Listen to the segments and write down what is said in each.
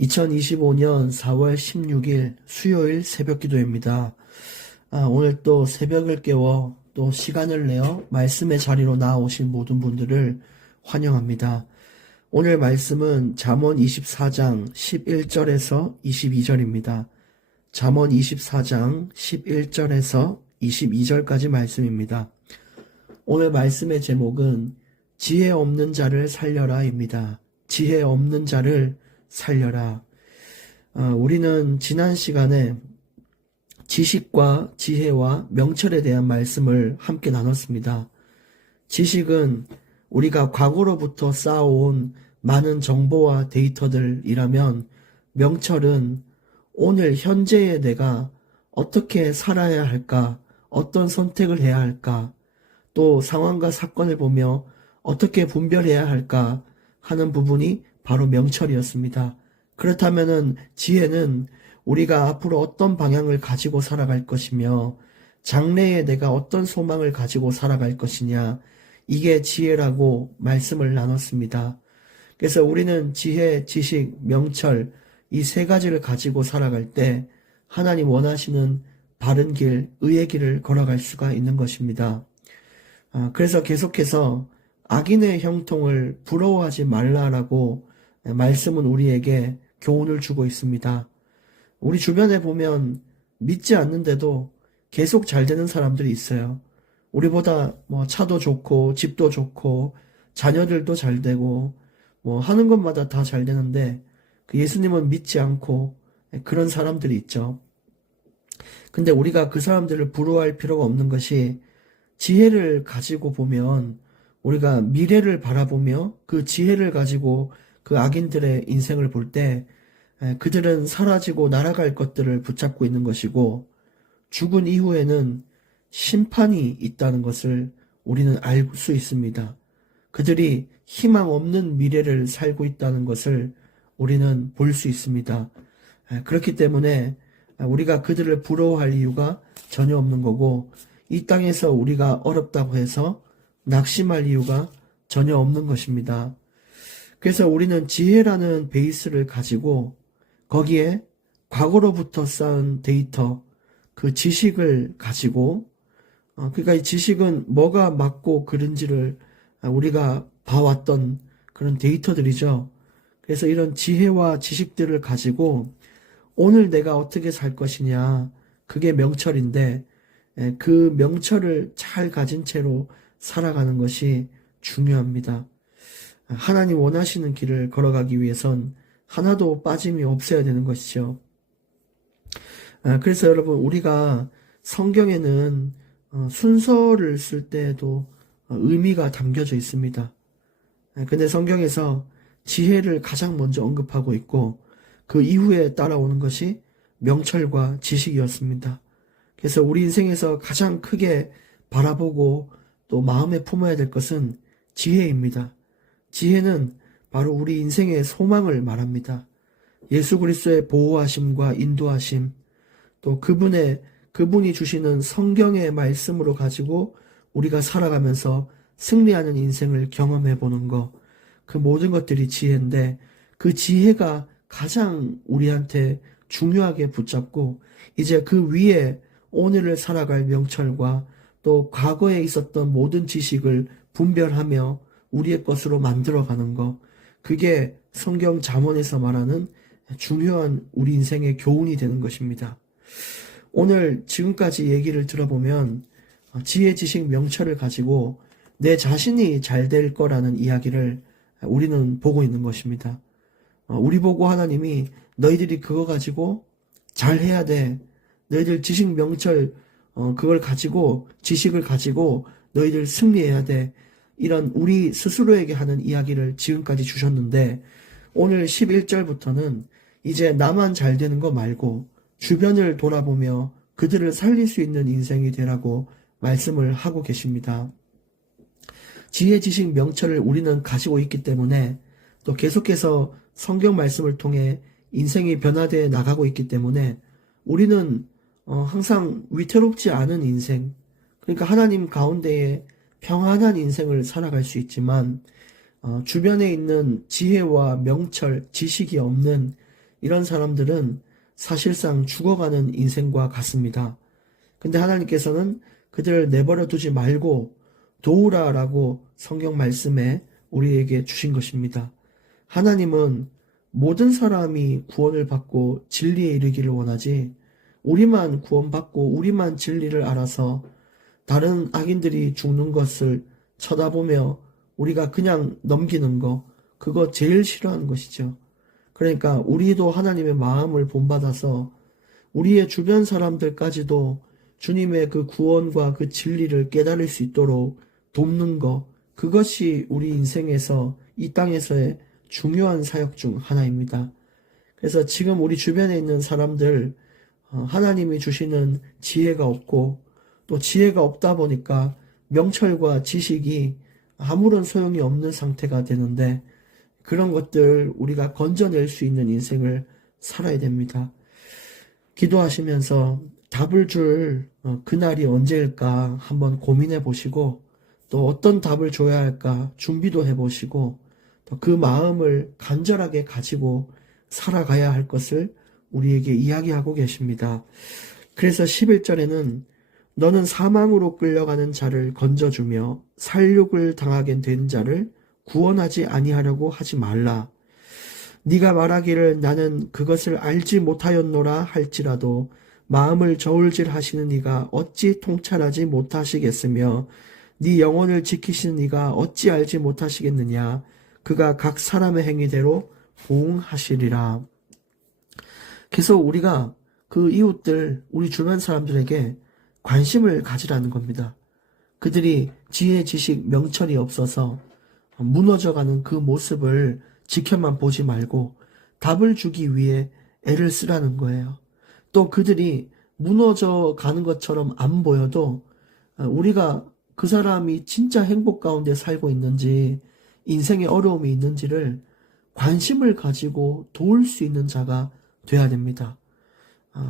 2025년 4월 16일 수요일 새벽 기도입니다. 오늘 또 새벽을 깨워 또 시간을 내어 말씀의 자리로 나오신 모든 분들을 환영합니다. 오늘 말씀은 잠언 24장 11절에서 22절입니다. 잠언 24장 11절에서 22절까지 말씀입니다. 오늘 말씀의 제목은 지혜 없는 자를 살려라입니다. 지혜 없는 자를 살려라. 우리는 지난 시간에 지식과 지혜와 명철에 대한 말씀을 함께 나눴습니다. 지식은 우리가 과거로부터 쌓아온 많은 정보와 데이터들이라면, 명철은 오늘 현재의 내가 어떻게 살아야 할까, 어떤 선택을 해야 할까, 또 상황과 사건을 보며 어떻게 분별해야 할까 하는 부분이 바로 명철이었습니다. 그렇다면은 지혜는 우리가 앞으로 어떤 방향을 가지고 살아갈 것이며 장래에 내가 어떤 소망을 가지고 살아갈 것이냐, 이게 지혜라고 말씀을 나눴습니다. 그래서 우리는 지혜, 지식, 명철 이 세 가지를 가지고 살아갈 때 하나님 원하시는 바른 길, 의의 길을 걸어갈 수가 있는 것입니다. 그래서 계속해서 악인의 형통을 부러워하지 말라라고 말씀은 우리에게 교훈을 주고 있습니다. 우리 주변에 보면 믿지 않는데도 계속 잘 되는 사람들이 있어요. 우리보다 차도 좋고 집도 좋고 자녀들도 잘 되고 하는 것마다 다 잘 되는데 그 예수님은 믿지 않고 그런 사람들이 있죠. 근데 우리가 그 사람들을 부러워할 필요가 없는 것이, 지혜를 가지고 보면 우리가 미래를 바라보며 그 지혜를 가지고 그 악인들의 인생을 볼 때 그들은 사라지고 날아갈 것들을 붙잡고 있는 것이고, 죽은 이후에는 심판이 있다는 것을 우리는 알 수 있습니다. 그들이 희망 없는 미래를 살고 있다는 것을 우리는 볼 수 있습니다. 그렇기 때문에 우리가 그들을 부러워할 이유가 전혀 없는 거고, 이 땅에서 우리가 어렵다고 해서 낙심할 이유가 전혀 없는 것입니다. 그래서 우리는 지혜라는 베이스를 가지고 거기에 과거로부터 쌓은 데이터, 그 지식을 가지고, 그러니까 이 지식은 뭐가 맞고 그른지를 우리가 봐왔던 그런 데이터들이죠. 그래서 이런 지혜와 지식들을 가지고 오늘 내가 어떻게 살 것이냐, 그게 명철인데 그 명철을 잘 가진 채로 살아가는 것이 중요합니다. 하나님 원하시는 길을 걸어가기 위해선 하나도 빠짐이 없어야 되는 것이죠. 그래서 여러분, 우리가 성경에는 순서를 쓸 때에도 의미가 담겨져 있습니다. 근데 성경에서 지혜를 가장 먼저 언급하고 있고 그 이후에 따라오는 것이 명철과 지식이었습니다. 그래서 우리 인생에서 가장 크게 바라보고 또 마음에 품어야 될 것은 지혜입니다. 지혜는 바로 우리 인생의 소망을 말합니다. 예수 그리스도의 보호하심과 인도하심, 또 그분이 주시는 성경의 말씀으로 가지고 우리가 살아가면서 승리하는 인생을 경험해 보는 것, 그 모든 것들이 지혜인데, 그 지혜가 가장 우리한테 중요하게 붙잡고 이제 그 위에 오늘을 살아갈 명철과 또 과거에 있었던 모든 지식을 분별하며 우리의 것으로 만들어가는 것, 그게 성경 잠언에서 말하는 중요한 우리 인생의 교훈이 되는 것입니다. 오늘 지금까지 얘기를 들어보면 지혜, 지식, 명철을 가지고 내 자신이 잘 될 거라는 이야기를 우리는 보고 있는 것입니다. 우리 보고 하나님이 너희들이 그거 가지고 잘해야 돼, 너희들 지식, 명철 그걸 가지고, 지식을 가지고 너희들 승리해야 돼, 이런 우리 스스로에게 하는 이야기를 지금까지 주셨는데, 오늘 11절부터는 이제 나만 잘 되는 거 말고 주변을 돌아보며 그들을 살릴 수 있는 인생이 되라고 말씀을 하고 계십니다. 지혜, 지식, 명철을 우리는 가지고 있기 때문에, 또 계속해서 성경 말씀을 통해 인생이 변화되어 나가고 있기 때문에 우리는 항상 위태롭지 않은 인생, 그러니까 하나님 가운데에 평안한 인생을 살아갈 수 있지만, 주변에 있는 지혜와 명철, 지식이 없는 이런 사람들은 사실상 죽어가는 인생과 같습니다. 근데 하나님께서는 그들을 내버려 두지 말고 도우라라고 성경 말씀에 우리에게 주신 것입니다. 하나님은 모든 사람이 구원을 받고 진리에 이르기를 원하지, 우리만 구원받고 우리만 진리를 알아서 다른 악인들이 죽는 것을 쳐다보며 우리가 그냥 넘기는 거, 그거 제일 싫어하는 것이죠. 그러니까 우리도 하나님의 마음을 본받아서 우리의 주변 사람들까지도 주님의 그 구원과 그 진리를 깨달을 수 있도록 돕는 것, 그것이 우리 인생에서, 이 땅에서의 중요한 사역 중 하나입니다. 그래서 지금 우리 주변에 있는 사람들, 하나님이 주시는 지혜가 없고, 또 지혜가 없다 보니까 명철과 지식이 아무런 소용이 없는 상태가 되는데, 그런 것들 우리가 건져낼 수 있는 인생을 살아야 됩니다. 기도하시면서 답을 줄 그날이 언제일까 한번 고민해 보시고, 또 어떤 답을 줘야 할까 준비도 해 보시고, 또 그 마음을 간절하게 가지고 살아가야 할 것을 우리에게 이야기하고 계십니다. 그래서 11절에는 너는 사망으로 끌려가는 자를 건져주며 살육을 당하게 된 자를 구원하지 아니하려고 하지 말라. 네가 말하기를 나는 그것을 알지 못하였노라 할지라도 마음을 저울질하시는 네가 어찌 통찰하지 못하시겠으며 네 영혼을 지키시는 네가 어찌 알지 못하시겠느냐. 그가 각 사람의 행위대로 보응하시리라. 그래서 우리가 그 이웃들, 우리 주변 사람들에게 관심을 가지라는 겁니다. 그들이 지혜, 지식, 명철이 없어서 무너져가는 그 모습을 지켜만 보지 말고 답을 주기 위해 애를 쓰라는 거예요. 또 그들이 무너져 가는 것처럼 안 보여도 우리가 그 사람이 진짜 행복 가운데 살고 있는지, 인생에 어려움이 있는지를 관심을 가지고 도울 수 있는 자가 돼야 됩니다.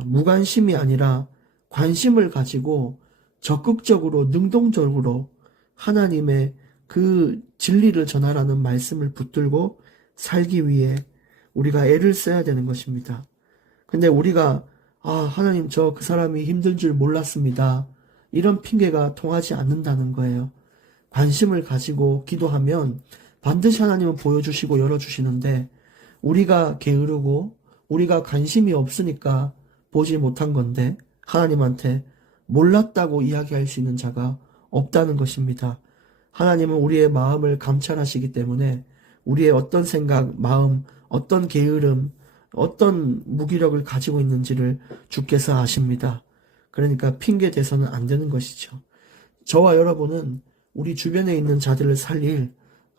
무관심이 아니라 관심을 가지고 적극적으로, 능동적으로 하나님의 그 진리를 전하라는 말씀을 붙들고 살기 위해 우리가 애를 써야 되는 것입니다. 근데 우리가 하나님 저 그 사람이 힘든 줄 몰랐습니다. 이런 핑계가 통하지 않는다는 거예요. 관심을 가지고 기도하면 반드시 하나님은 보여주시고 열어주시는데 우리가 게으르고 우리가 관심이 없으니까 보지 못한 건데 하나님한테 몰랐다고 이야기할 수 있는 자가 없다는 것입니다. 하나님은 우리의 마음을 감찰하시기 때문에 우리의 어떤 생각, 마음, 어떤 게으름, 어떤 무기력을 가지고 있는지를 주께서 아십니다. 그러니까 핑계 대서는 안 되는 것이죠. 저와 여러분은 우리 주변에 있는 자들을 살릴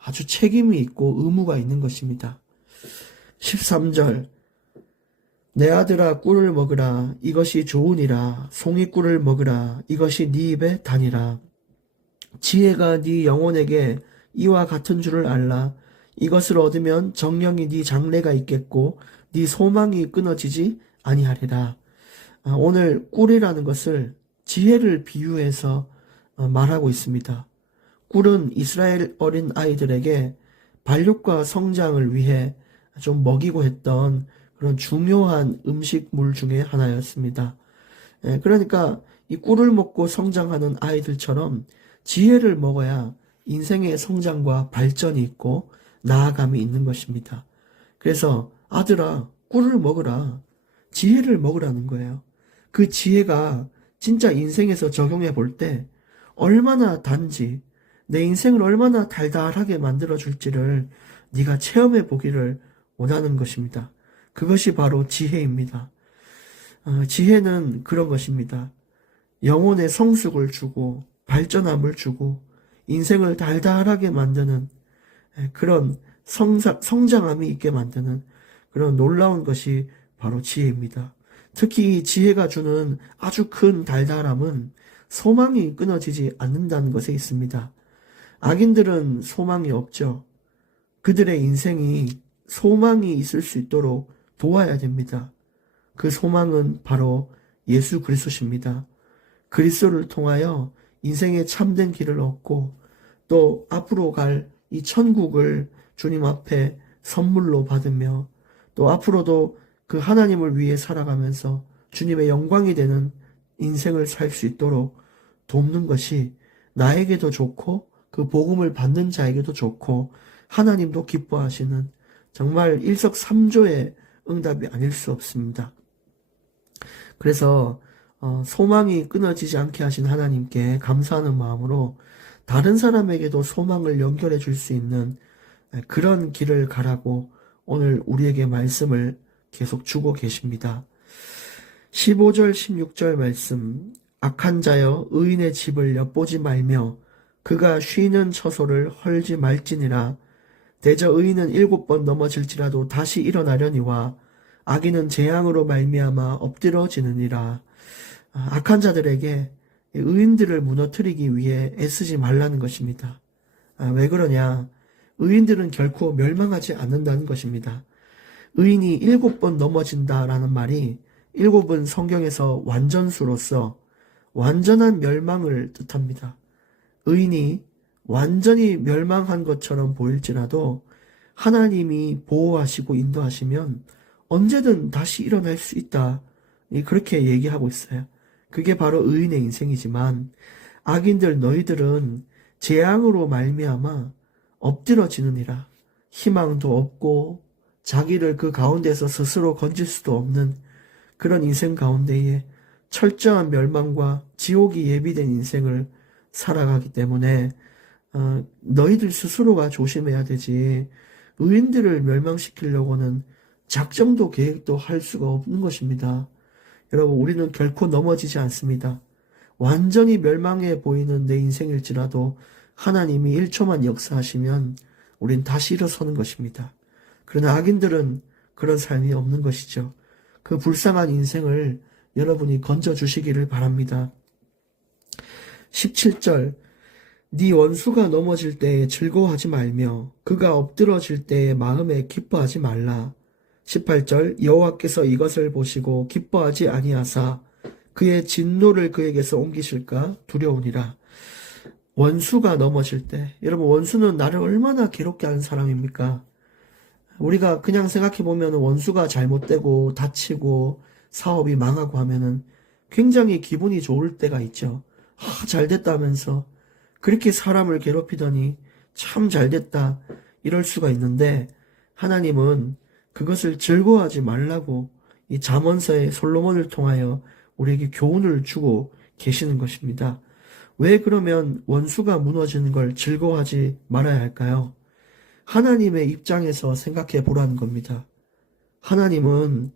아주 책임이 있고 의무가 있는 것입니다. 13절 내 아들아 꿀을 먹으라 이것이 좋으니라 송이꿀을 먹으라 이것이 네 입에 다니라 지혜가 네 영혼에게 이와 같은 줄을 알라 이것을 얻으면 정령이 네 장래가 있겠고 네 소망이 끊어지지 아니하리라. 오늘 꿀이라는 것을 지혜를 비유해서 말하고 있습니다. 꿀은 이스라엘 어린 아이들에게 발육과 성장을 위해 좀 먹이고 했던 그런 중요한 음식물 중에 하나였습니다. 그러니까 이 꿀을 먹고 성장하는 아이들처럼 지혜를 먹어야 인생의 성장과 발전이 있고 나아감이 있는 것입니다. 그래서 아들아 꿀을 먹으라. 지혜를 먹으라는 거예요. 그 지혜가 진짜 인생에서 적용해 볼 때 얼마나 단지 내 인생을 얼마나 달달하게 만들어줄지를 네가 체험해 보기를 원하는 것입니다. 그것이 바로 지혜입니다. 지혜는 그런 것입니다. 영혼의 성숙을 주고 발전함을 주고 인생을 달달하게 만드는 그런 성장함이 있게 만드는 그런 놀라운 것이 바로 지혜입니다. 특히 이 지혜가 주는 아주 큰 달달함은 소망이 끊어지지 않는다는 것에 있습니다. 악인들은 소망이 없죠. 그들의 인생이 소망이 있을 수 있도록 도와야 됩니다. 그 소망은 바로 예수 그리스도십니다. 그리스도를 통하여 인생의 참된 길을 얻고 또 앞으로 갈 이 천국을 주님 앞에 선물로 받으며 또 앞으로도 그 하나님을 위해 살아가면서 주님의 영광이 되는 인생을 살 수 있도록 돕는 것이 나에게도 좋고 그 복음을 받는 자에게도 좋고 하나님도 기뻐하시는 정말 일석삼조의 응답이 아닐 수 없습니다. 그래서 소망이 끊어지지 않게 하신 하나님께 감사하는 마음으로 다른 사람에게도 소망을 연결해 줄 수 있는 그런 길을 가라고 오늘 우리에게 말씀을 계속 주고 계십니다. 15절 16절 말씀, 악한 자여 의인의 집을 엿보지 말며 그가 쉬는 처소를 헐지 말지니라. 대저 의인은 7번 넘어질지라도 다시 일어나려니와 악인은 재앙으로 말미암아 엎드러지느니라. 악한 자들에게 의인들을 무너뜨리기 위해 애쓰지 말라는 것입니다. 왜 그러냐? 의인들은 결코 멸망하지 않는다는 것입니다. 의인이 7번 넘어진다라는 말이 7은 성경에서 완전수로서 완전한 멸망을 뜻합니다. 의인이 완전히 멸망한 것처럼 보일지라도 하나님이 보호하시고 인도하시면 언제든 다시 일어날 수 있다. 그렇게 얘기하고 있어요. 그게 바로 의인의 인생이지만 악인들 너희들은 재앙으로 말미암아 엎드러지느니라. 희망도 없고 자기를 그 가운데서 스스로 건질 수도 없는 그런 인생 가운데에 철저한 멸망과 지옥이 예비된 인생을 살아가기 때문에 너희들 스스로가 조심해야 되지 의인들을 멸망시키려고는 작정도 계획도 할 수가 없는 것입니다. 여러분, 우리는 결코 넘어지지 않습니다. 완전히 멸망해 보이는 내 인생일지라도 하나님이 1초만 역사하시면 우린 다시 일어서는 것입니다. 그러나 악인들은 그런 삶이 없는 것이죠. 그 불쌍한 인생을 여러분이 건져주시기를 바랍니다. 17절, 네 원수가 넘어질 때에 즐거워하지 말며 그가 엎드러질 때에 마음에 기뻐하지 말라. 18절, 여호와께서 이것을 보시고 기뻐하지 아니하사 그의 진노를 그에게서 옮기실까 두려우니라. 원수가 넘어질 때, 여러분, 원수는 나를 얼마나 괴롭게 하는 사람입니까? 우리가 그냥 생각해보면 원수가 잘못되고 다치고 사업이 망하고 하면은 굉장히 기분이 좋을 때가 있죠. 잘됐다면서 그렇게 사람을 괴롭히더니 참 잘됐다 이럴 수가 있는데, 하나님은 그것을 즐거워하지 말라고 이 잠언서의 솔로몬을 통하여 우리에게 교훈을 주고 계시는 것입니다. 왜 그러면 원수가 무너지는 걸 즐거워하지 말아야 할까요? 하나님의 입장에서 생각해 보라는 겁니다. 하나님은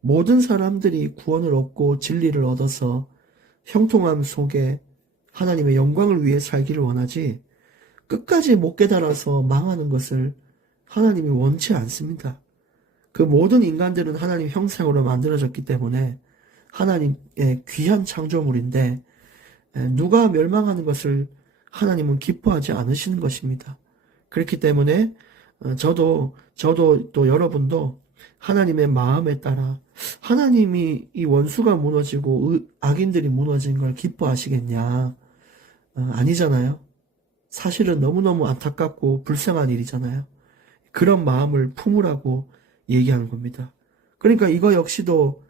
모든 사람들이 구원을 얻고 진리를 얻어서 형통함 속에 하나님의 영광을 위해 살기를 원하지 끝까지 못 깨달아서 망하는 것을 하나님이 원치 않습니다. 그 모든 인간들은 하나님 형상으로 만들어졌기 때문에 하나님의 귀한 창조물인데 누가 멸망하는 것을 하나님은 기뻐하지 않으시는 것입니다. 그렇기 때문에 저도 또 여러분도 하나님의 마음에 따라 하나님이 이 원수가 무너지고 악인들이 무너진 걸 기뻐하시겠냐? 아니잖아요. 사실은 너무너무 안타깝고 불쌍한 일이잖아요. 그런 마음을 품으라고 얘기하는 겁니다. 그러니까 이거 역시도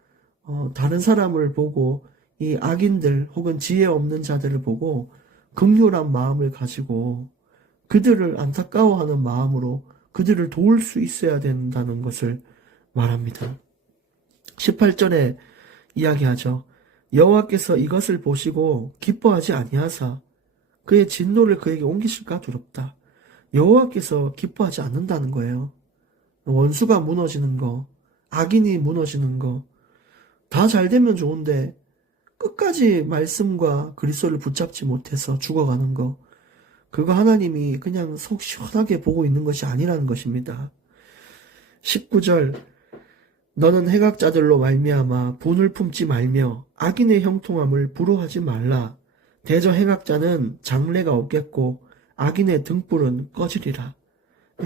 다른 사람을 보고 이 악인들 혹은 지혜 없는 자들을 보고 긍휼한 마음을 가지고 그들을 안타까워하는 마음으로 그들을 도울 수 있어야 된다는 것을 말합니다. 18절에 이야기하죠. 여호와께서 이것을 보시고 기뻐하지 아니하사 그의 진노를 그에게 옮기실까 두렵다. 여호와께서 기뻐하지 않는다는 거예요. 원수가 무너지는 거, 악인이 무너지는 거, 다 잘 되면 좋은데 끝까지 말씀과 그리스도를 붙잡지 못해서 죽어가는 거, 그거 하나님이 그냥 속 시원하게 보고 있는 것이 아니라는 것입니다. 19절, 너는 해각자들로 말미암아 분을 품지 말며 악인의 형통함을 부러워하지 말라. 대저 행악자는 장래가 없겠고 악인의 등불은 꺼지리라.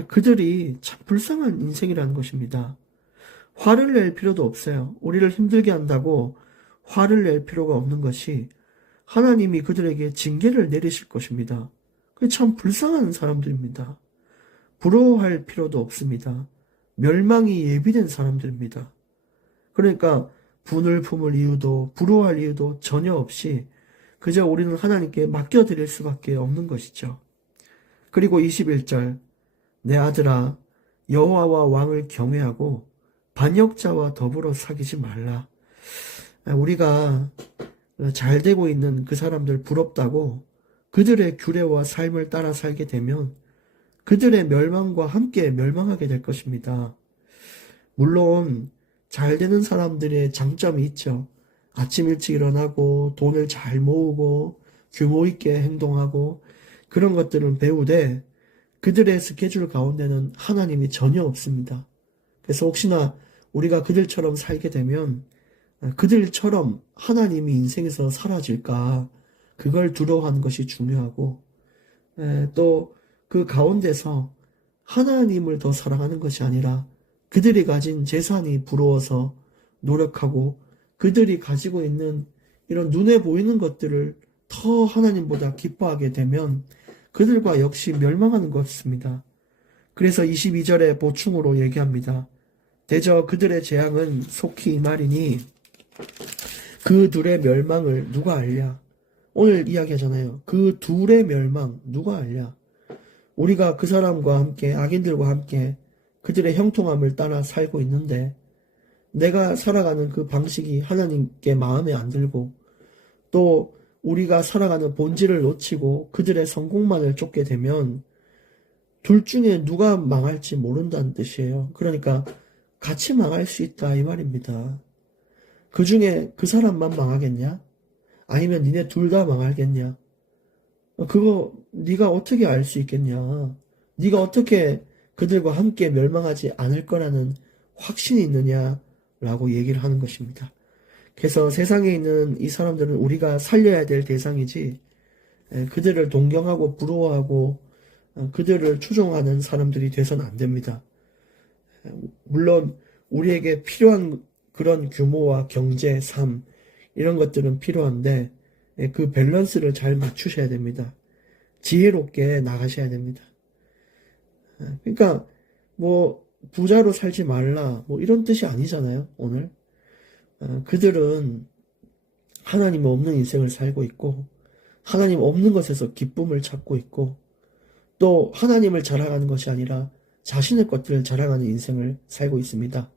그들이 참 불쌍한 인생이라는 것입니다. 화를 낼 필요도 없어요. 우리를 힘들게 한다고 화를 낼 필요가 없는 것이 하나님이 그들에게 징계를 내리실 것입니다. 그게 참 불쌍한 사람들입니다. 부러워할 필요도 없습니다. 멸망이 예비된 사람들입니다. 그러니까 분을 품을 이유도 부러워할 이유도 전혀 없이 그저 우리는 하나님께 맡겨드릴 수밖에 없는 것이죠. 그리고 21절 내 아들아 여호와와 왕을 경외하고 반역자와 더불어 사귀지 말라. 우리가 잘 되고 있는 그 사람들 부럽다고 그들의 규례와 삶을 따라 살게 되면 그들의 멸망과 함께 멸망하게 될 것입니다. 물론 잘 되는 사람들의 장점이 있죠. 아침 일찍 일어나고 돈을 잘 모으고 규모 있게 행동하고 그런 것들은 배우되 그들의 스케줄 가운데는 하나님이 전혀 없습니다. 그래서 혹시나 우리가 그들처럼 살게 되면 그들처럼 하나님이 인생에서 사라질까 그걸 두려워하는 것이 중요하고 또 그 가운데서 하나님을 더 사랑하는 것이 아니라 그들이 가진 재산이 부러워서 노력하고 그들이 가지고 있는 이런 눈에 보이는 것들을 더 하나님보다 기뻐하게 되면 그들과 역시 멸망하는 것입니다. 그래서 22절에 보충으로 얘기합니다. 대저 그들의 재앙은 속히 임하리니 그 둘의 멸망을 누가 알랴? 오늘 이야기하잖아요. 그 둘의 멸망 누가 알랴? 우리가 그 사람과 함께 악인들과 함께 그들의 형통함을 따라 살고 있는데 내가 살아가는 그 방식이 하나님께 마음에 안 들고 또 우리가 살아가는 본질을 놓치고 그들의 성공만을 쫓게 되면 둘 중에 누가 망할지 모른다는 뜻이에요. 그러니까 같이 망할 수 있다 이 말입니다. 그 중에 그 사람만 망하겠냐? 아니면 니네 둘 다 망하겠냐? 그거 네가 어떻게 알 수 있겠냐? 네가 어떻게 그들과 함께 멸망하지 않을 거라는 확신이 있느냐라고 얘기를 하는 것입니다. 그래서 세상에 있는 이 사람들은 우리가 살려야 될 대상이지 그들을 동경하고 부러워하고 그들을 추종하는 사람들이 돼서는 안 됩니다. 물론 우리에게 필요한 그런 규모와 경제, 삶 이런 것들은 필요한데 그 밸런스를 잘 맞추셔야 됩니다. 지혜롭게 나가셔야 됩니다. 그러니까 뭐 부자로 살지 말라 뭐 이런 뜻이 아니잖아요. 오늘 그들은 하나님 없는 인생을 살고 있고 하나님 없는 것에서 기쁨을 찾고 있고 또 하나님을 자랑하는 것이 아니라 자신의 것들을 자랑하는 인생을 살고 있습니다.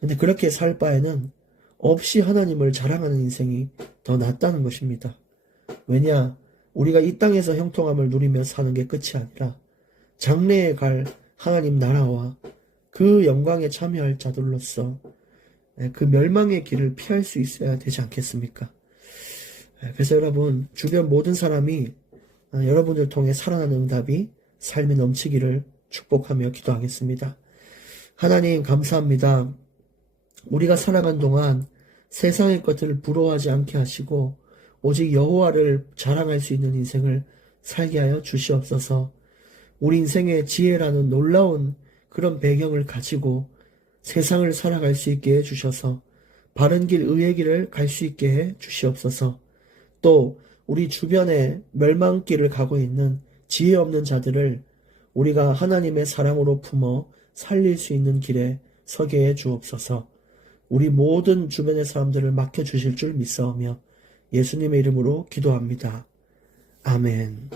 근데 그렇게 살 바에는 없이 하나님을 자랑하는 인생이 더 낫다는 것입니다. 왜냐? 우리가 이 땅에서 형통함을 누리며 사는 게 끝이 아니라 장래에 갈 하나님 나라와 그 영광에 참여할 자들로서 그 멸망의 길을 피할 수 있어야 되지 않겠습니까? 그래서 여러분 주변 모든 사람이 여러분들 통해 살아나는 응답이 삶에 넘치기를 축복하며 기도하겠습니다. 하나님 감사합니다. 우리가 살아간 동안 세상의 것들을 부러워하지 않게 하시고 오직 여호와를 자랑할 수 있는 인생을 살게 하여 주시옵소서. 우리 인생의 지혜라는 놀라운 그런 배경을 가지고 세상을 살아갈 수 있게 해주셔서 바른 길 의의 길을 갈 수 있게 해 주시옵소서. 또 우리 주변에 멸망길을 가고 있는 지혜 없는 자들을 우리가 하나님의 사랑으로 품어 살릴 수 있는 길에 서게 해 주옵소서. 우리 모든 주변의 사람들을 맡겨주실 줄 믿사오며 예수님의 이름으로 기도합니다. 아멘.